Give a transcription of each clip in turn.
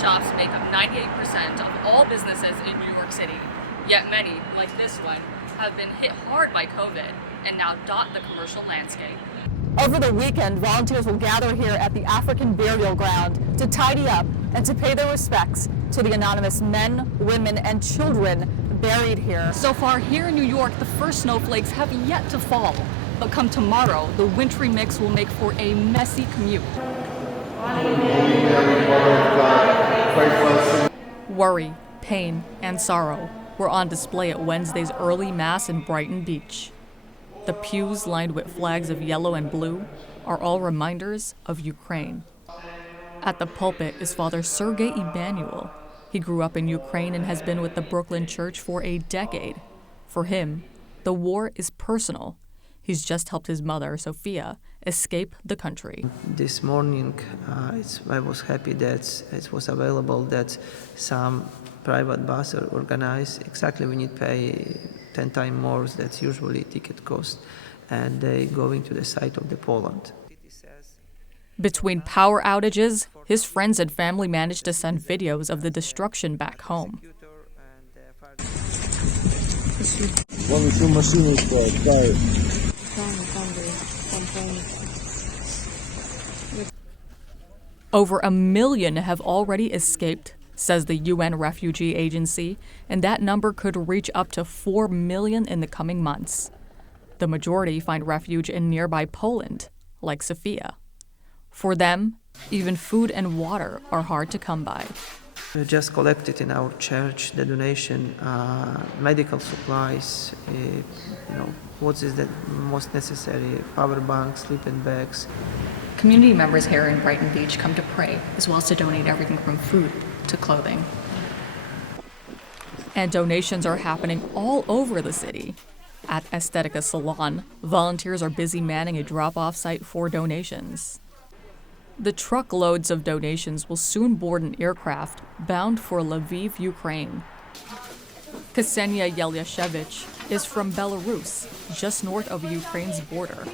shops make up 98% of all businesses in New York City. Yet many, like this one, have been hit hard by COVID and now dot the commercial landscape. Over the weekend, volunteers will gather here at the African Burial Ground to tidy up and to pay their respects to the anonymous men, women, and children buried here. So far here in New York, the first snowflakes have yet to fall. But come tomorrow, the wintry mix will make for a messy commute. Worry, pain, and sorrow were on display at Wednesday's early Mass in Brighton Beach. The pews lined with flags of yellow and blue are all reminders of Ukraine. At the pulpit is Father Sergei Emanuel. He grew up in Ukraine and has been with the Brooklyn Church for a decade. For him, the war is personal. He's just helped his mother, Sophia, escape the country. This morning, I was happy that it was available, that some private bus are organized exactly when you pay 10 times more that's usually ticket cost, and they going to the site of the Poland. Between power outages, his friends and family managed to send videos of the destruction back home. Over 1 million have already escaped, says the UN Refugee Agency, and that number could reach up to 4 million in the coming months. The majority find refuge in nearby Poland, like Sophia. For them, even food and water are hard to come by. We just collected in our church the donation, medical supplies, what is the most necessary, power banks, sleeping bags. Community members here in Brighton Beach come to pray, as well as to donate everything from food to clothing. And donations are happening all over the city. At Estetica Salon, volunteers are busy manning a drop-off site for donations. The truckloads of donations will soon board an aircraft bound for Lviv, Ukraine. Ksenia Yelyashevich is from Belarus, just north of Ukraine's border.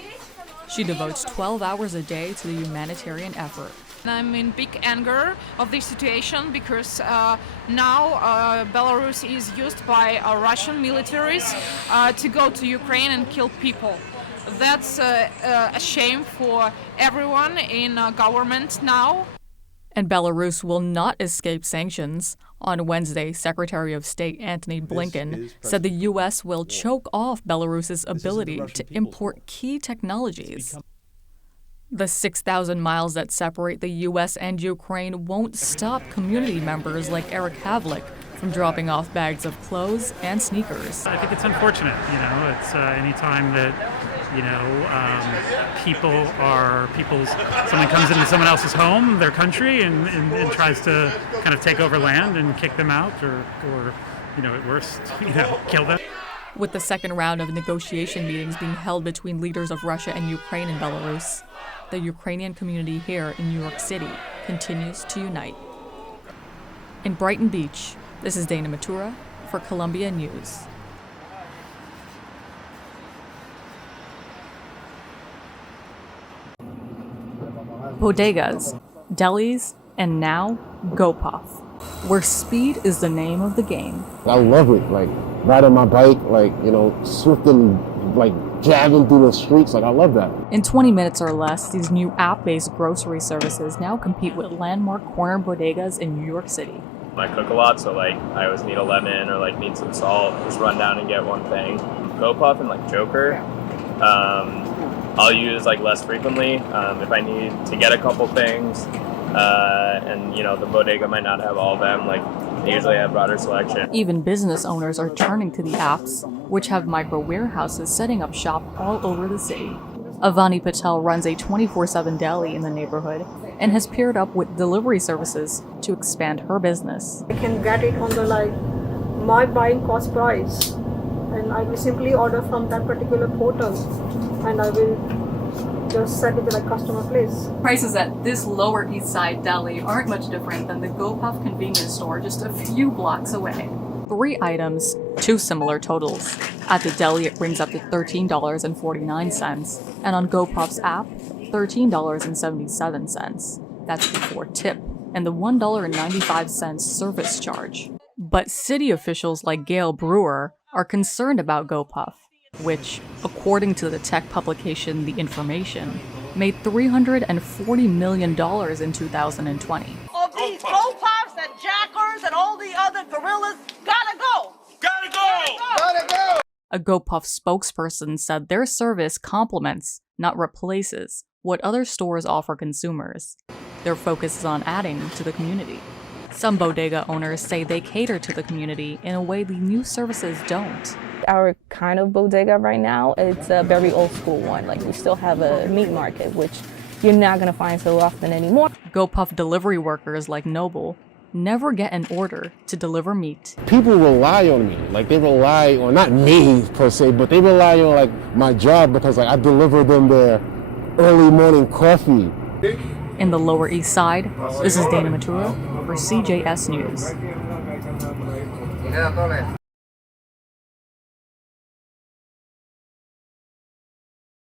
She devotes 12 hours a day to the humanitarian effort. I'm in big anger of this situation because now Belarus is used by Russian militaries to go to Ukraine and kill people. That's a shame for everyone in government now. And Belarus will not escape sanctions. On Wednesday, Secretary of State Antony Blinken said the U.S. will choke off Belarus's ability to import key technologies. The 6,000 miles that separate the U.S. and Ukraine won't stop community members like Eric Havlik from dropping off bags of clothes and sneakers. I think it's unfortunate, it's anytime that, someone comes into someone else's home, their country, and tries to kind of take over land and kick them out or at worst, kill them. With the second round of negotiation meetings being held between leaders of Russia and Ukraine and Belarus, the Ukrainian community here in New York City continues to unite. In Brighton Beach, this is Dana Mathura for Columbia News. Bodegas, delis, and now GoPuff, where speed is the name of the game. I love it, riding my bike, swifting, jabbing through the streets, I love that. In 20 minutes or less, these new app-based grocery services now compete with landmark corner bodegas in New York City. I cook a lot, so I always need a lemon or need some salt, just run down and get one thing. GoPuff and Joker, I'll use less frequently if I need to get a couple things, and the bodega might not have all of them. They usually have broader selection. Even business owners are turning to the apps, which have micro warehouses setting up shop all over the city. Avani Patel runs a 24/7 deli in the neighborhood and has paired up with delivery services to expand her business. I can get it on the my buying cost price, and I will simply order from that particular portal, and I will just set it to customer place. Prices at this Lower East Side deli aren't much different than the GoPuff convenience store just a few blocks away. 3 items, 2 similar totals. At the deli, it brings up to $13.49, and on GoPuff's app, $13.77. That's before tip. and the $1.95 service charge. But city officials like Gail Brewer are concerned about GoPuff, which, according to the tech publication The Information, made $340 million in 2020. Of these GoPuffs and Jackers and all the other gorillas gotta go! Gotta go! Gotta go! A GoPuff spokesperson said their service complements, not replaces, what other stores offer consumers. Their focus is on adding to the community. Some bodega owners say they cater to the community in a way the new services don't. Our kind of bodega right now, it's a very old school one. Like, we still have a meat market, which you're not gonna find so often anymore. GoPuff delivery workers like Noble never get an order to deliver meat. People rely on me. Like, they rely on, not me per se, but they rely on like my job because like I deliver them their early morning coffee. In the Lower East Side, this is Dana Mathura for CJS News.